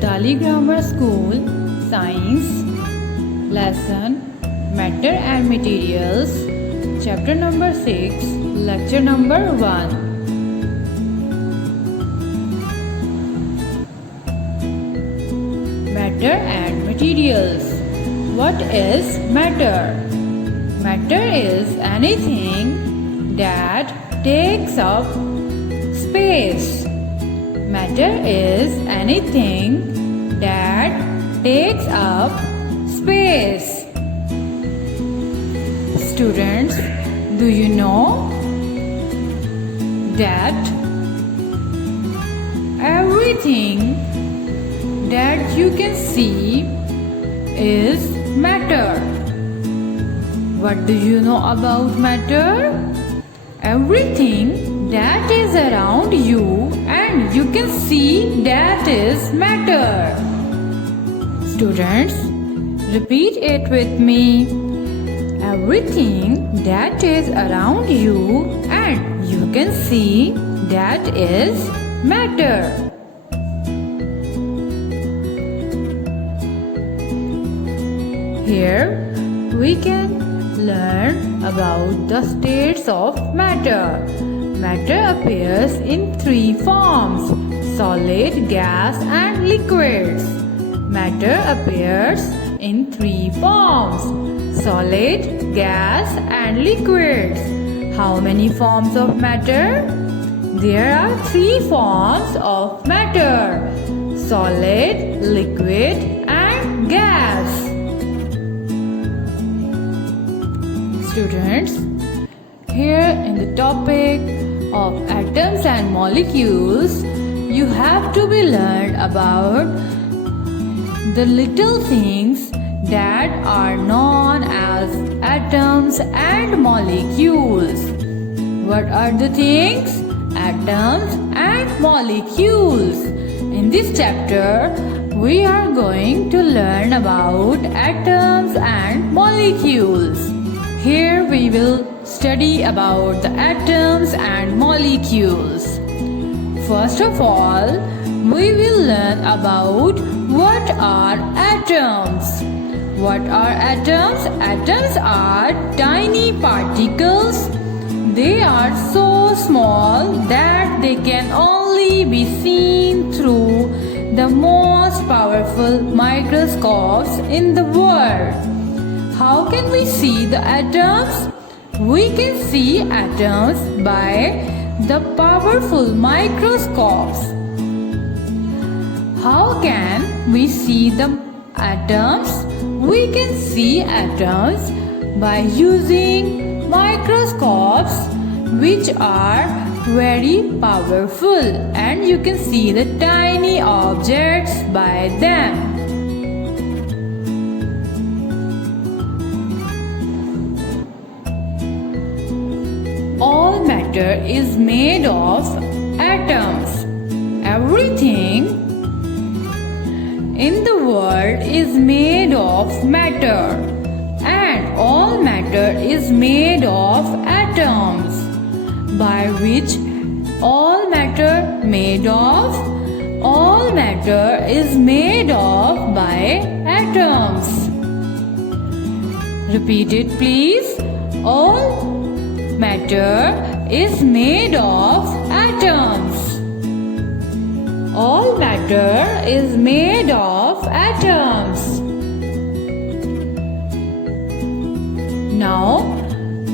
Abdali Grammar School Science Lesson Matter and Materials Chapter number 6 Lecture number 1 Matter and Materials. What is matter? Matter is anything that takes up space. Matter is anything that takes up space. Students, do you know that everything that you can see is matter? What do you know about matter? Everything that is around you and you can see, that is matter. Students, repeat it with me. Everything that is around you and you can see, that is matter. Here we can learn about the states of matter. Matter appears in three forms: solid, gas, and liquids. Matter appears in three forms: solid, gas, and liquids. How many forms of matter? There are three forms of matter: solid, liquid, and gas. Students, here in the topic of atoms and molecules, you have to be learned about the little things that are known as atoms and molecules. What are the things? Atoms and molecules. In this chapter, we are going to learn about atoms and molecules. Here we will study about the atoms and molecules. First of all, we will learn about what are atoms. What are atoms? Atoms are tiny particles. They are so small that they can only be seen through the most powerful microscopes in the world. How can we see the atoms? We can see atoms by the powerful microscopes. How can we see the atoms? We can see atoms by using microscopes, which are very powerful, and you can see the tiny objects by them. All matter is made of atoms. Everything in the world is made of matter, and all matter is made of atoms, by which all matter is made of by atoms. Repeat it, please. All matter is made of atoms. All matter is made of atoms. Now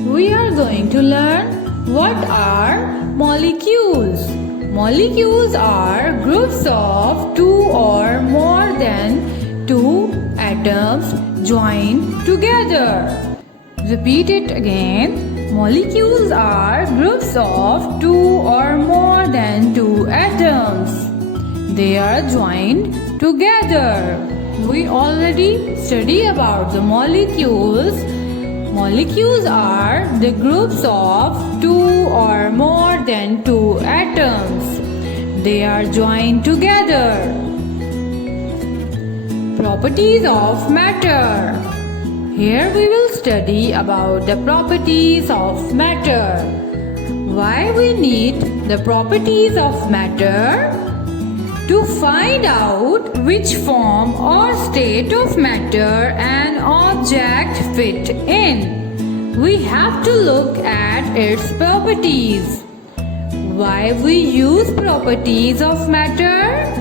we are going to learn what are molecules. Molecules are groups of two or more than two atoms joined together. Repeat it again. Molecules are groups of two or more than two atoms. They are joined together. We already studied about the molecules. Molecules are the groups of two or more than two atoms. They are joined together. Properties of matter. Here we will study about the properties of matter. Why we need the properties of matter? To find out which form or state of matter an object fit in, we have to look at its properties. Why we use properties of matter?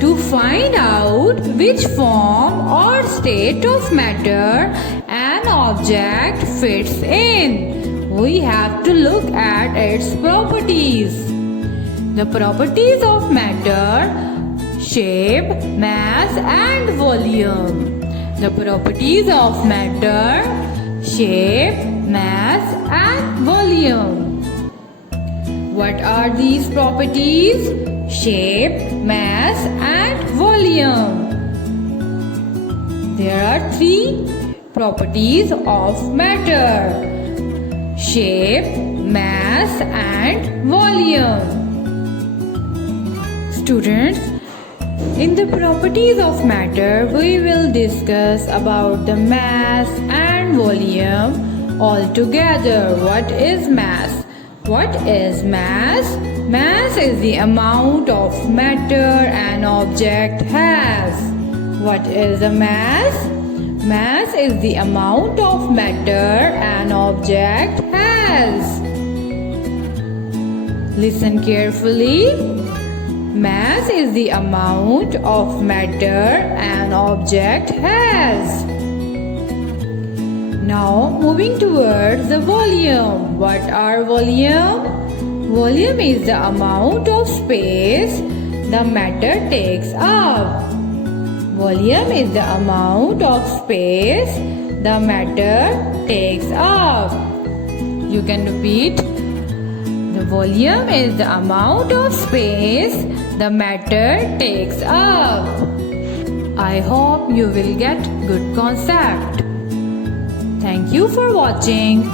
To find out which form or state of matter an object fits in, we have to look at its properties. The properties of matter: shape, mass and volume. The properties of matter: shape, mass and volume. What are these properties? Shape, mass and volume. There are three properties of matter: shape, mass and volume. Students, in the properties of matter, we will discuss about the mass and volume all together. What is mass? What is mass? Mass is the amount of matter an object has. What is a mass? Mass is the amount of matter an object has. Listen carefully. Mass is the amount of matter an object has. Now moving towards the volume. What are volume? Volume is the amount of space the matter takes up. Volume is the amount of space the matter takes up. You can repeat. The volume is the amount of space the matter takes up. I hope you will get good concept. Thank you for watching.